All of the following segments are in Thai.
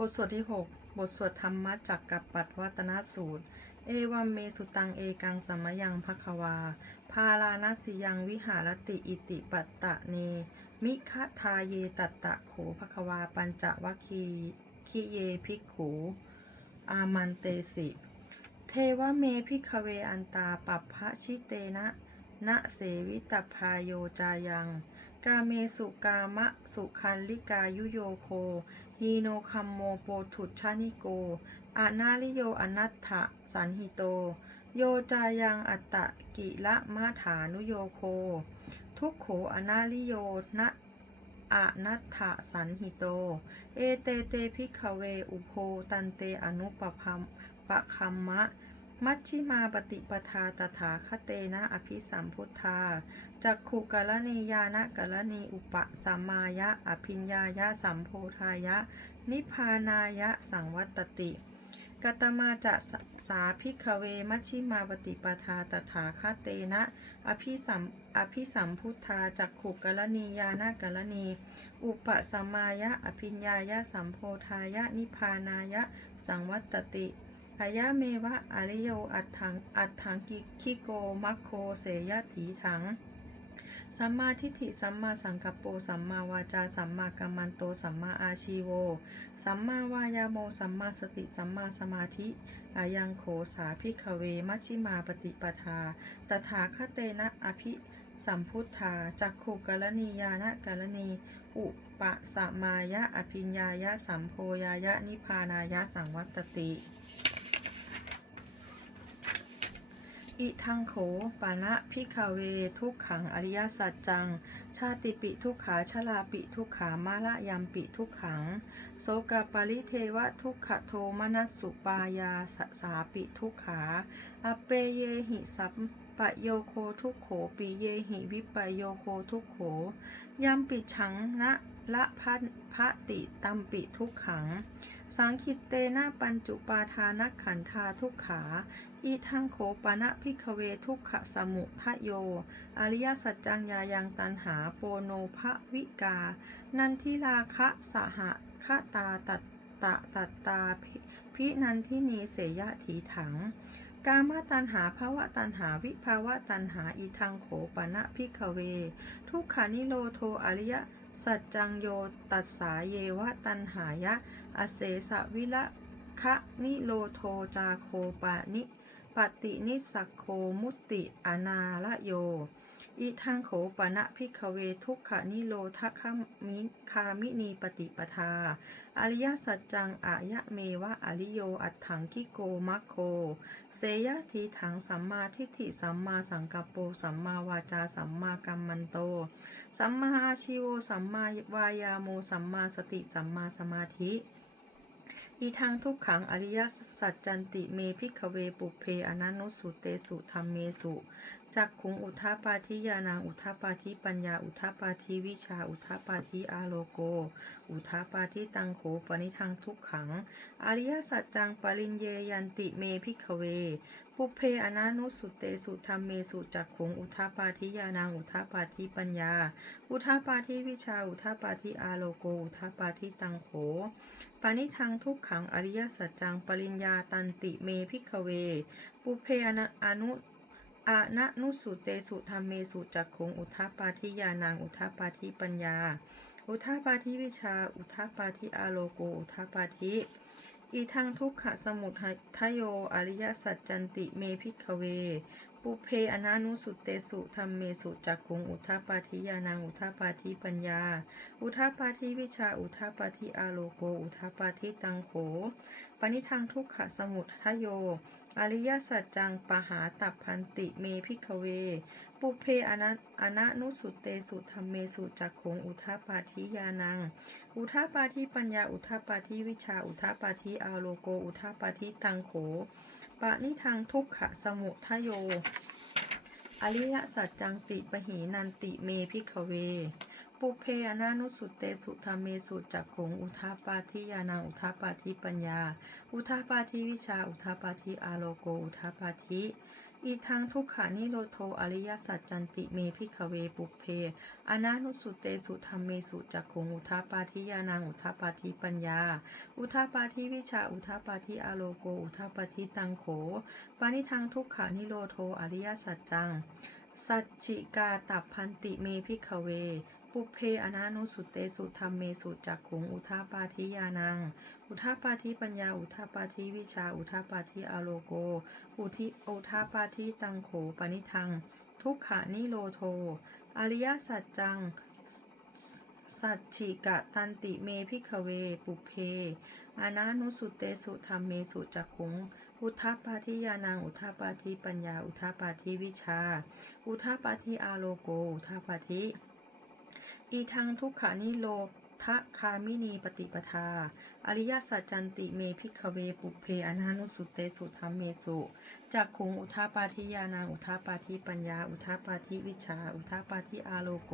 บทสวดที่ 6 บทสวดธรรมะจักกับปัตวัตนสูตร เอวัมเมสุตังเอกังสมยังภควา พาลานาสิยังวิหารติอิติปัตตะเน มิคทาเยตัตตะโขภควาปัญจวัคคีคิเยภิกขูอามันเตสิ เทวเมพิกเวอันตาปัปพะชิเตนะ นะเสวิตพายโยจายัง กาเมสุกามะสุคันลิกายุโยโคฮีโนคัมโมโปถุชานิโกอานาลิโยอนัตถะสันหิโต โยจายังอัตตะกิละมาฐานุโยโค ทุกโขอนาลิโยนะอนัตถะสันหิโต เอเตเตพิกเวอุโพตันเตอนุปพัมปะคัมมะ มัชชิมาปฏิปทาตถาคเตนะอภิสัมพุทธาจักขุกะละนียานะกะละนีอุปสัมมายะ อภิญญายะสัมโพธายะ นิพานายะสังวัตติกตมาจะสสาพิกเวมัชชิมาปฏิปทาตถาคเตนะ อภิสัมอภิสัมพุทธาจักขุกะละนียานะกะละนีอุปสัมมายะ อภิญญายะสัมโพธายะนิพานายะ สังวัตติ อายะเมวะอริโยอัตถังอัตถังกิคิโกมัคโคเสยถีถัง สัมมาทิฏฐิสัมมาสังกัปโปสัมมาวาจาสัมมากัมมันโตสัมมาอาชีโว สัมมาวายาโมสัมมาสติสัมมาสมาธิอายังโขสาพิกเวมัชิมาปฏิปทา ตถาคเตนะอภิสัมพุทธาจักขุกรณียานะกรณี อุปสมายะอภิญญายะสัมโพยายะนิพานายะสังวัตติ อิทังโขปานะพิกาเว ทุกขังอริยสัจจัง ชาติปิทุกขาชลาปิทุกขามาละยามปิทุกขัง โสกปาริเทวะทุกขโทมนัสสุปายาสสาปิทุกขาอเปเยหิสัมปะโยโคทุกโขปิเยหิวิปโยโคทุกโขยามปิฉังนะละพันพระติตัมปิทุกขัง สังคิตเตนะปัญจุปาทานักขันธาทุกขา อีทังโขปนะพิกเวทุกขสมุทะโย อริยสัจจังยายังตันหาโปโนภวิกา นันทิลาคะสหะคะตาตัตตะตัตตาพิพินันทินีเสยะถีถัง กามาตันหาภาวะตันหาวิภาวะตันหาอีทังโขปนะพิกเว ทุกขานิโรโทอริยสัจจังโยตัสสาเยวะตันหายะ อเสสะวิละคะนิโรโทจาโคปานิ ปฏินิสักโคมุติอนาละโย อิทังโขปะนะพิกเวทุกขนิโรทะคามิคามินีปฏิปทา อริยสัจจังอายะเมวะอริโยอัตถังกิโกมัคโค เสยะทีถังสัมมาทิฏฐิสัมมาสังกัปโปสัมมาวาจาสัมมากัมมันโต สัมมาอาชิโวสัมมาวายาโมสัมมาสติสัมมาสมาธิ อีทางทุกขังอริยสัจจันติเมพิกเวปุเพอนันนุสุเตสุธรรมเมสุ จักขุงอุทาปาทิยานังอุทาปาทิปัญญาอุทาปาทิวิชาอุทาปาทิอาโลโก อุทาปาทิตังโขปนิทังทุกขัง อริยสัจจังปริญเยยันติเมพิกเวปุเพอนันนุสุเตสุธรรมเมสุจักขุงอุทาปาทิยานังอุทาปาทิปัญญา อุทาปาทิวิชาอุทาปาทิอาโลโก อุทาปาทิตังโขปานิทังทุกขังอริยสัจจังปริญญาตันติเมพิกเว ปุเพอนะ อานะนุสุเตสุธรรมเมสุจักขุงอุทาปาทิยานางอุทาปาทิปัญญา อุทาปาทิวิชา อุทาปาทิอาโลโกอุทาปาทิอีทางทุกขะสมุทัยโยอริยสัจจันติเมพิกเว ปุเพอนานุสุเตสุธรรมเมสุจักขุงอุทาปาทิยานังอุทาปาทิปัญญา อุทาปาทิวิชาอุทาปาทิอาโลโก อุทาปาทิตังโข ปณิทังทุกขะสมุทัยโย อริยสัจจังปหาตับพันติเมพิกเว ปุเพอนะอนะนุสุเตสุธรรมเมสุจักขงอุทาปาทิยานัง อุทาปาทิปัญญา อุทาปาทิวิชา อุทาปาทิอาโลโก อุทาปาทิตังโข ปะนิทังทุกขะสมุทโย อริยสัจจังติปหีนันติเมพิกเว ปุเพอนานุสุเตสุธรรมเมสุจักขงอุทาปาทิยานังอุทาปาทิปัญญา อุทาปาทิวิชาอุทาปาทิอาโลโกอุทาปาทิ อีทังทุกขานิโรโทอริยสัจจันติเมพิขเวปุเพ อนานุสุเตสุธรรมเมสุจักขงอุทาปาทิยานังอุทาปาทิปัญญา อุทาปาทิวิชาอุทาปาทิอาโลโกอุทาปาทิตังโข ปานิทังทุกขานิโรโทอริยสัจจัง สัจจิกาตับพันติเมพิขเว ปุเพอนานุสุเตสุธรรมเมสุจักขุงอุทาปาทิยานัง อุทาปาทิปัญญาอุทาปาทิวิชาอุทาปาทิอโลโก อุทิอุทาปาทิตังโขปนิทัง ทุกขานิโรโท อริยสัจจังสัจฉิกะตันติเมพิขเว ปุเพ อนานุสุเตสุธรรมเมสุจักขุง อุทาปาทิยานัง อุทาปาทิปัญญา อุทาปาทิวิชา อุทาปาทิอาโลโก อุทาปาทิ อีทางทุกขานิโรทะคามินีปฏิปทา อริยสัจจันติเมพิกเวปุเพอนานุสุเตสุธรรมเมสุจากขุงอุทาปาทิยานังอุทาปาทิปัญญา อุทาปาทิวิชา อุทาปาทิอาโลโก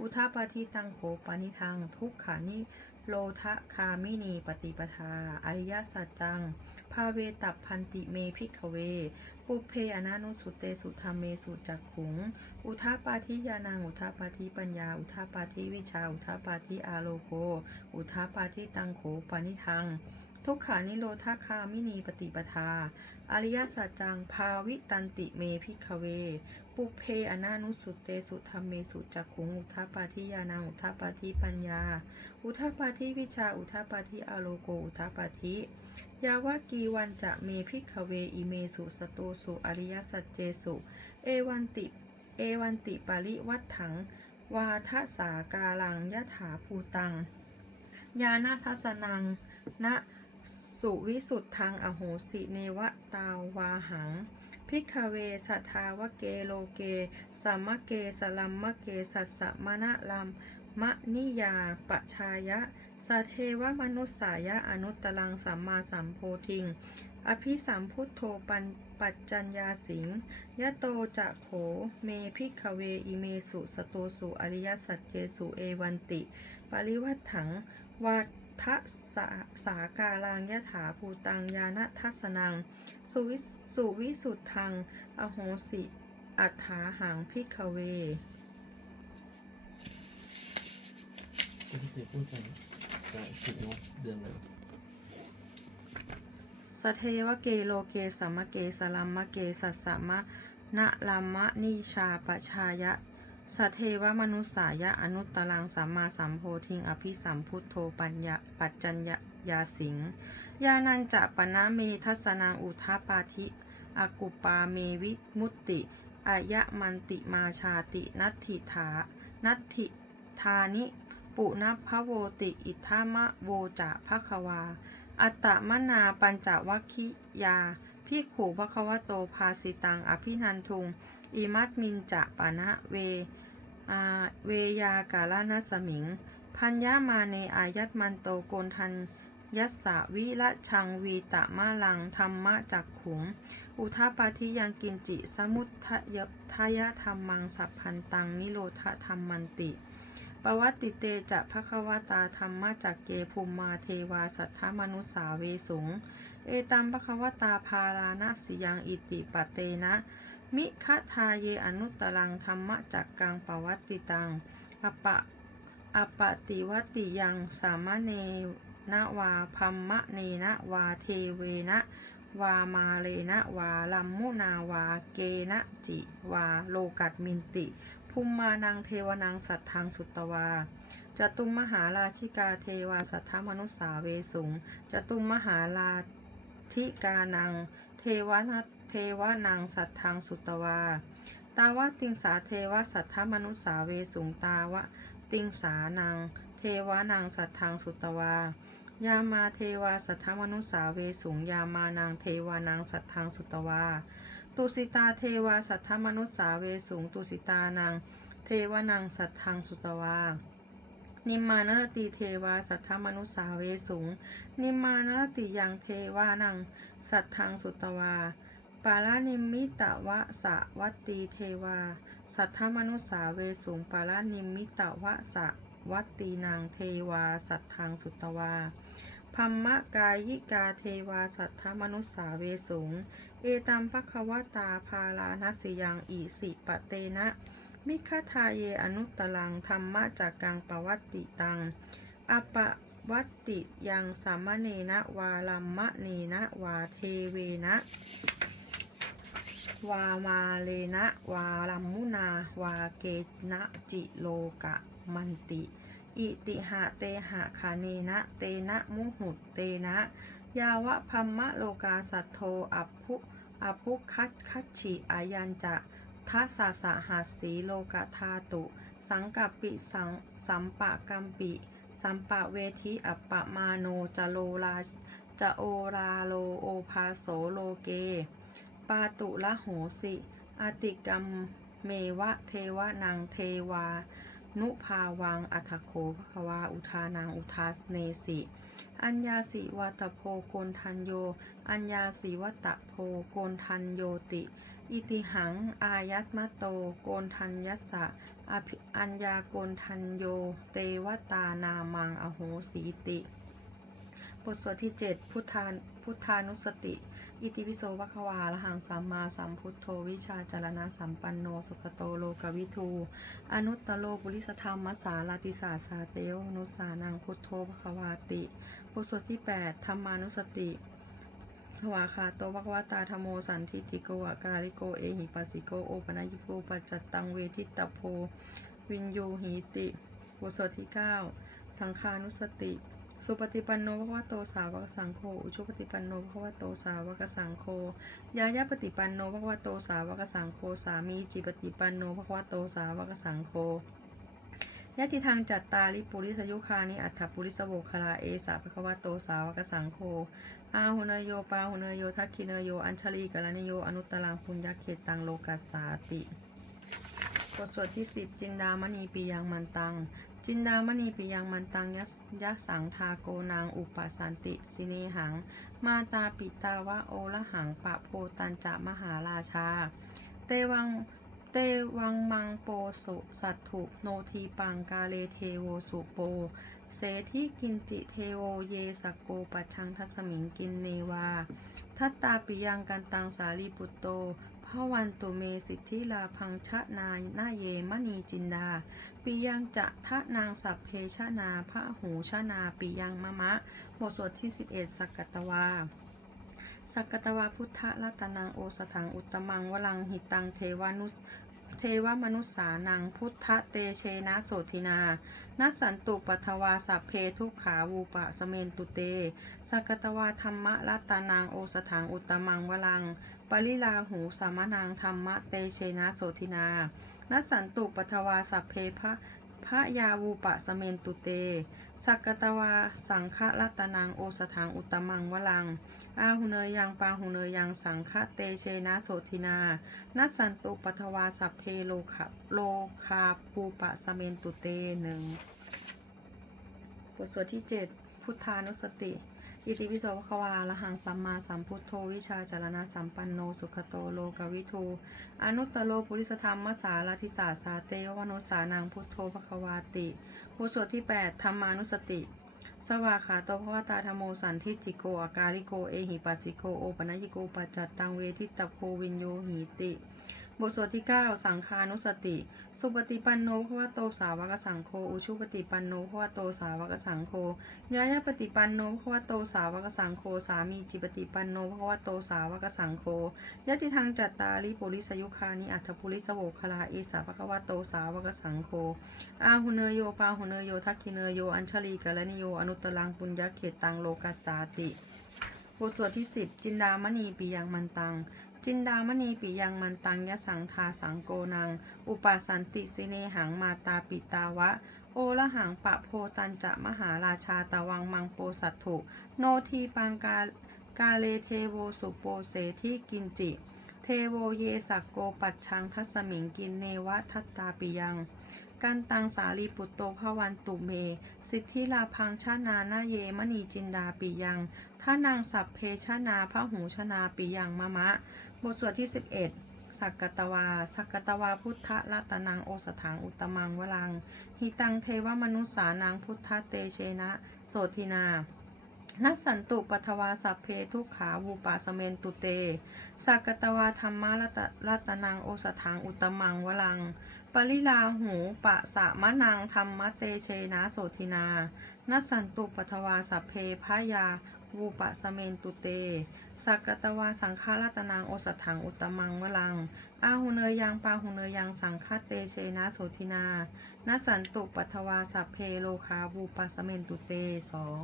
อุทาปาทิตังโขปานิทัง ทุกขานิ โลทะคามินีปฏิปทา อริยสัจจัง ภาเวตับพันติเมพิขเว ปุเพอนานุสุเตสุธรรมเมสุจักขุง อุทาปาทิยานัง อุทาปาทิปัญญา อุทาปาทิวิชา อุทาปาทิอาโลโก อุทาปาทิตังโขปานิทัง ทุกขานิโรธาคามินีปฏิปทา อริยสัจจัง ภาวิตันติเมพิขเว ปุเพอนานุสุเตสุธรรมเมสุจักขุงอุทาปาทิยานังอุทาปาทิปัญญา อุทาปาทิวิชาอุทาปาทิอาโลโกอุทาปาทิยาวากีวันจะเมพิขเวอิเมสุสโตสุอริยสัจเจสุเอวันติเอวันติปาริวัฏถัง วาทสากาลังยถาภูตัง ยานาทัสนังนะสุวิสุทธังอโหสิเนวตาวาหัง พิกเวสัทาวเกโลเกสัมมเกสลัมมะเกสัสสะมะนะลัมมะนิยาปชายะสะเทวมนุสสายะอนุตตรังสัมมาสัมโพธิง อภิสัมพุทโธปันปัจจัญญาสิงยะโตจะโข เมพิกเวอิเมสุสโตสุอริยสัจเจสุเอวันติ ปริวัฏถังวัฏ ทะสาสาการังยถาภูตังยานะทัสนัง สุวิสุวิสุทธัง อโหสิ อัฏฐาหังพิกขเวที่เคยพูดไปจะสิบเนาะเดือนเลยสเทวเกโลเกสัมมะเกสลัมมะเกสัสสะมะนะลัมมะนิชาปชายะ สเทวมนุสสายะอนุตตรังสัมมาสัมโพธิงอภิสัมพุทโธปัญญาปัจจัญญายาสิงยานันจะปนะเมทัสนังอุทาปาธิอากุปาเมวิมุตติอายะมันติมาชาตินัตถิถานัตถิธานิ ปุณพพโวติอิทามะโวจะภควา อัตตมนาปัญจวัคคิยาพิขุภควโตภาสิตังอภินันทุงอิมัตมินจะปะนะเว อาเวยากาลนัสมิง พัญญามาเนอายัตมันโตโกนทันยัสสะวิละชังวีตะมาลังธรรมะจักขุง อุทาปาทิยังกินจิ สมุททยทายธรรมังสัพพันตัง นิโรธธรรมมันติปวัตติเตจะภควตาธรรมจักเกภูมิมาเทวาสัทธมนุสาเวสุง เอตัมภควตาพาราณสิยังอิติปเตนะ มิคทาเยอนุตรังธรรมะจักกังปวัตติตังอปะอปติวัติยังสามะเนนะวาพัมมะเนนะวาเทเวนะวามาเลนะวาลัมมุนาวาเกนะจิวาโลกัตมินติ ภูมิมานังเทวนังสัทธังสุตวาจตุมมหาราชิกาเทวาสัทธมนุสสาเวสุงจตุมมหาราธิกานัง เทวนา เทวนังสัตทธังสุตวา ตาวะติงสาเทวสัทธมนุสสาเวสุงตาวะติงสานังเทวนังสัตทธังสุตวา ยามาเทวาสัทธมนุสสาเวสุงยามานังเทวานังสัตทธังสุตวา ตุสิตาเทวาสัทธมนุสสาเวสุงตุสิตานังเทวานังสัตทธังสุตวานิมานรติเทวาสัทธมนุสสาเวสุง นิมานรติยังเทวานัง สัทธังสุตตวา ปารานิมิตวะสะวัตตีเทวา สัทธมนุสสาเวสุงปารานิมิตวะสะวัตตีนางเทวา สัทธังสุตวาพัมมะกายิกาเทวาสัทธมนุสสาเวสุงเอตัมภควตาภาลานัสสิยังอิสิปะเตนะ มิคทาเยอนุตตลังธรรมะจากกังปวัตติตัง อปะวัตติยังสามเณนะวาลัมมะเนนะวาเทเวนะ วามาเลนะ วาลัมมุนา วาเกนะจิโลกะมันติ อิติหะเตหะคาเนนะ เตนะมุหุตเตนะ ยาวะพัมมะโลกาสัทโทอัปพุอัปพุคัตคัตฉิอายันจะทัสสะสะหัสสีโลกธาตุ สังกัปปิสังสัมปะกัมปิ สัมปะเวทีอัปปะมาโนจะโลลาจะโอราโลโอภาโสโลเก ปาตุละโหสิอติกรรมเมวะเทวะนางเทวา นุภาวังอัทโขภควา อุทานังอุทาสเนสิ อัญญาสิวัตโพโกนทันโย อัญญาสิวัตโพโกนทันโยติ อิติหัง อายัตมะโตโกนทันยัสสะอัญญาโกนทันโย เตวตานามังอโหสีติ บทสวดที่ 7 พุทธานพุทธานุสติ อิติปิโสวะควาละหังสัมมาสัมพุทโธวิชาจารณะสัมปันโนสุขโตโลกวิทูอนุตตโลบุริสธรรมมัสสาลาติสาสาเตวนุสานังพุทโธภควาติบทสวดที่ 8 ธรรมานุสติ สวาคาโตภควตาธรรมโมสันทิติโกอากาลิโกเอหิปัสสิโกโอปนัญญิโกปัจจตังเวทิตโพ วินยูหีติบทสวดที่ 9 สังคานุสติ สุปฏิปันโนภควโตสาวกสังโฆ อุชุปฏิปันโนภควโตสาวกสังโฆ ยายาปฏิปันโนภควโตสาวกสังโฆ สามีจิปฏิปันโนภควโตสาวกสังโฆยะติทางจัตตาลิปุริสยุคานิอัฏฐปุริสโวคลาเอสะภควโตสาวกสังโฆ อาหุเนโยปาหุเนโยทักขิเนโย อัญชลีกาลนโย อนุตตรังปุญญเขตังโลกัสสาติบทสวดที่สิบจินดามณีปียังมันตัง จินดามณีปียังมันตังยะยะสังทาโกนางอุปสันติสิเนหัง มาตาปิตาวะโอละหังปะโพตันจะมหาราชา เตวังเตวังมังโปสุสัตถุโนทีปังกาเลเทโวสุโป เสทิกินจิเทโวเยสกโกปัชชังทัสมิงกินเนวา ทัตตาปิยังกันตังสาลีปุตโต พวันตุเมสิทธิลาพังชะนายนาเยมณีจินดา ปียังจะทะนางสัพเพชนาพระหูชนาปียังมะมะ บทสวดที่ 11 สักกตวาสักกตวาพุทธรัตนังโอสถังอุตตมังวลังหิตังเทวานุ เทวมนุษสานังพุทธเตเชนะโสทินานัสสันตุปัทวาสัพเพทุกขาวูปะสเมนตุเตสกตวาธรรมะรัตานางโอสถังอุตมังวลัง ปริลาหูสามนังธรรมะเตเชนะโสทินานัสสันตุปัทวาสัพเพพระ พระยาวูปะสเมนตุเต สักกตวา สังฆรัตนังโอสถังอุตมังวลัง อาหุเนยยังปาหุเนยยังสังฆเตเชนะโสทินานัสสันตุปัทวาสัพเพโลคาโลคาปูปะสเมนตุเตหนึ่งบทสวดที่ 7 พุทธานุสติ อิติปิโสภควาละหังสัมมาสัมพุทโธวิชาจารณะสัมปันโนสุขโตโลกวิทูอนุตตโลปุริสธรรมมสาลาธิสาสาเตวโนสานังพุทโธภควาติบทสวดที่ 8 ธรรมานุสติ สวาขาโตภวตาธรรมโมสันทิติโกอากาลิโกเอหิปัสสิโกโอปนัญิโกปัจจัตตังเวทิตโพวินโยหีติ บทสวดที่ 9 สังคานุสติ สุปฏิปันโนภควโตสาวกสังโฆอุชุปฏิปันโนภควโตสาวกสังโฆยายาปฏิปันโนภควโตสาวกสังโฆสามีจิปฏิปันโนภควโตสาวกสังโฆยติทางจัตตาลิปุริสยุคานิอัตถปุริสโวคลาเอสาภควโตสาวกสังโฆอาหุเนโยปาหุเนโยทักขิเนโยอัญชลีกาลนิโยอนุตตรังปุญญเขตังโลกัสสาติบทสวดที่ 10 จินดามณีปียังมันตัง จินดามณีปียังมันตังยะสังทาสังโกนัง อุปาสันติสิเนหังมาตาปิตาวะ โอละหังปะโพตันจะมหาราชาตะวังมังโปสัตถุ โนทีปังกากาเลเทโวสุโปเสที่กินจิ เทโวเยสักโกปัชชังทัสมิงกินเนวะทัตตาปิยัง กันตังสาลีปุตโตภวันตุเม สิทธิลาพังชานานาเยมณีจินดาปิยังท่านางสัพเพชานาพระหูชนาปิยังมะมะ บทสวดที่ 11สักกตวา สักกตวาพุทธรัตนังโอสถังอุตมังวลังหิตังเทวมนุษสานังพุทธเตเชนะ โสทินา นัสันตุปัทวาสัพเพทุกขาวูปาสเมนตุเตสักตวาธรรมะรัตรัตนังโอสถังอุตมังวลัง ปริลาหูปะสะมะนังธรรมเตเชนะโสทินานัสันตุปัทวาสัพเพพายาวูปะสเมนตุเต สักตวาสังฆรัตนังโอสถังอุตมังวลัง อาหุเนยยังปาหุเนยยังสังฆเตเชนะโสทินานัสสันตุปัทวาสัพเพโลคาวูปะสเมนตุเตสอง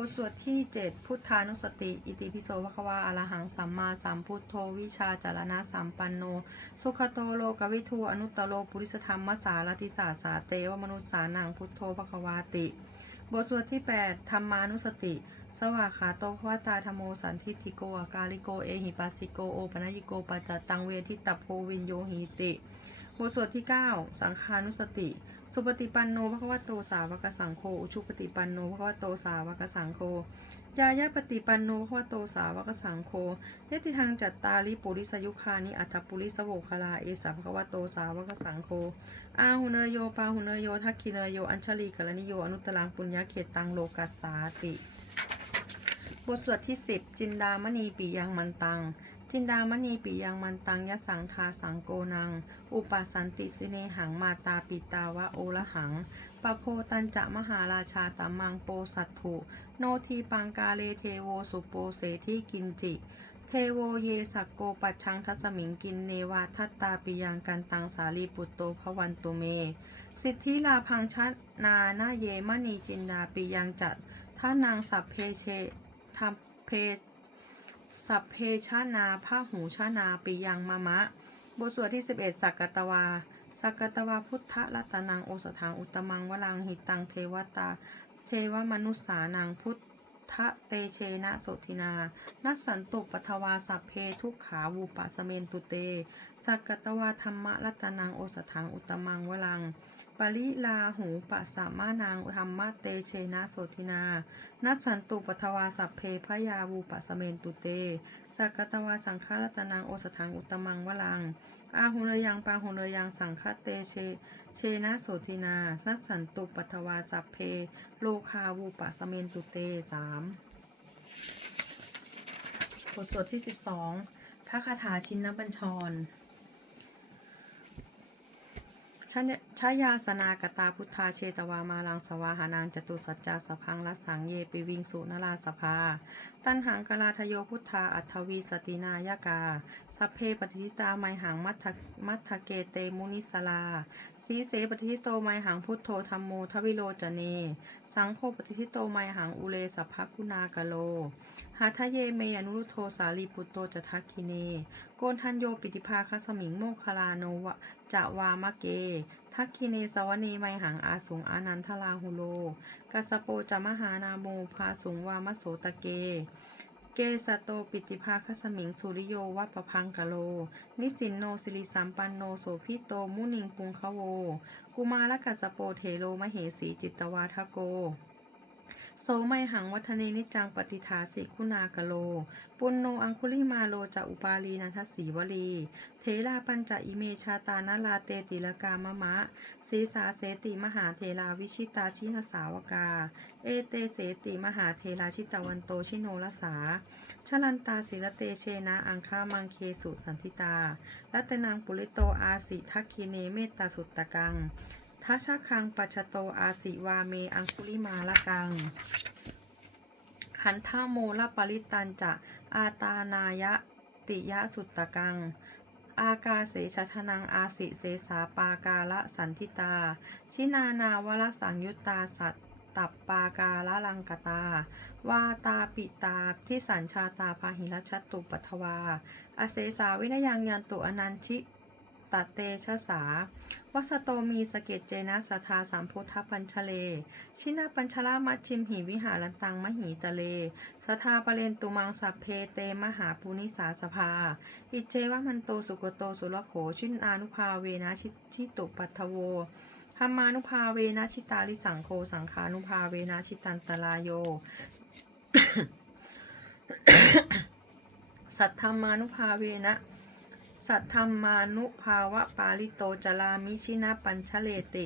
บทสวดที่ 7 พุทธานุสติ อิติปิโสภควาอรหังสัมมาสัมพุทโธวิชาจารณะสัมปันโน สุขโตโลกวิทูอนุตตโลปุริสธรรมสารติสาสาเตวมนุษสานังพุทโธภควาติ บทสวดที่ 8 ธรรมานุสติ สวากขาโตภวตาธรรมโมสันทิติโกอากาลิโกเอหิปัสสิโกโอปนัยิโกปัจจตังเวทิตัพโพวินโยหิติ บทสวดที่ 9 สังขานุสติ สุปฏิปันโนภควโตสาวกสังโฆอุชุปฏิปันโนภควโตสาวกสังโฆยายาปฏิปันโนภควโตสาวกสังโฆยติทางจัตตาลิปุริสยุคานิอัตปุริสโวคลาเอสาภควโตสาวกสังโฆอาหุเนโยปาหุเนโยทักขิเนโยอัญชลีกรณิโยอนุตตรังปุญญาเขตตังโลกัสสาติ บทสวดที่ 10 จินดามณีปียังมันตัง จินดามณีปียังมันตังยะสังทาสังโกนัง อุปสันติสิเนหังมาตาปิตาวะโอละหังปะโพตันจะมหาราชาตามังโปสัตถุ โนทีปังกาเลเทโวสุโปเสที่กินจิ เทโวเยสักโกปัชชังทัสมิงกินเนวาทัตตาปิยังกันตังสาลีปุตโตภวันตุเม สิทธิลาพังชัดนานาเยมณีจินดาปิยังจัดท่านางสัพเพเชทำเพ สัพเพชานาผ้าหูชานาปิยังมะมะ บทสวดที่ 11 สักกตวา สักกตวาพุทธรัตนังโอสถังอุตมังวลังหิตังเทวตา เทวมนุษสานังพุท ธเตเชนะโสทินา นัสสันตุปทวาสัพเพทุกขาวูปะสเมนตุเต สักกตวาธรรมรัตนังโอสถังอุตมังวลัง ปริลาหูปะสามานังธรรมะเตเชนะโสทินา นัสสันตุปทวาสัพเพพยาวูปะสเมนตุเต สักกตวาสังฆรัตนังโอสถังอุตตมังวลัง อาหุเรยังปาหุเรยังสังคเตเช เชนะโสตินานัสันตุปทวาสัพเพ โลคาวูปะสเมนตุเตสามบทสวดที่สิบสองพระคาถาชินนบัญชร ชายาสนากตาพุทธาเชตวามาลังสวาหานางจตุสัจจาสพังรัสังเยปิวิงสุนราสภา ตันหังกลาทโยพุทธาอัทวีสตินายกา สัพเพปฏิทิตาไมหังมัทมัทเกเตมุนิสลา สีเสปฏิทิโตไมหังพุทโธธรรมโมทวิโลจเน สังโฆปฏิทิโตไมหังอุเลสัพพกุณากโล หาทะเยเมอนุรุโทสาลีปุตโตจะทักคิเน โกนทันโยปิติภาคสมิงโมคลาโนวะจะวามะเก ทักคิเนสวเนไมหังอาสุงอานันทลาหุโลกัสโปจะมหานาโมภาสุงวามโสตะเก เกสโตปิติภาคสมิงสุริโยวัปพังกะโล นิสินโนสิริสัมปันโนโสพิโตมุนิงปุงคะโว กุมารกัสโปเทโลมเหสีจิตตวาทโก โสไมหังวัฒเนนิจังปฏิทาสิคุณากะโล ปุณโนอังคุลิมาโลจะอุปาลีนันทสีวลี เทลาปัญจอิเมชาตานาลาเตติลกามะมะสีสาเสติมหาเทลาวิชิตาชิหสาวกา เอเตเสติมหาเทลาชิตวันโตชิโนลสา ชลันตาศิลเตเชนะอังคามังเคสุสันทิตา รัตนังปุริโตอาสิทักคิเนเมตตาสุตตะกัง ทัชคังปัชโตอาสิวาเม อังคุลิมาละกัง ขันธาโมลปริตันจะ อาตานายะติยะสุตตะกัง อากาเสชทนังอาสิเสสาปากาละสันทิตา ชินานาวรสังยุตตาสัตตับปากาละลังกตา วาตาปิตาที่สัญชาตาพาหิรชัตตุปัทวา อเสสาวินยังยันตุอนันชิ ตเตชะสาวัสโตมีสเกตเจนะสทาสัมพุทธปัญชเล ชินาปัญชลามัชิมหิวิหารันตังมหิตะเล สทาปเรนตุมังสัพเพเตมหาปุนิสาสภา อิเจวะมันโตสุกโตสุรโขชินอานุภาเวนะชิชิตุปัทโวธรรมานุภาเวนะชิตาลิสังโฆสังขานุภาเวนะชิตันตรายโย สัทธรรมานุภาเวนะ สัทธรรมานุภาวะปาลิโตจลามิชินะปัญชเลติ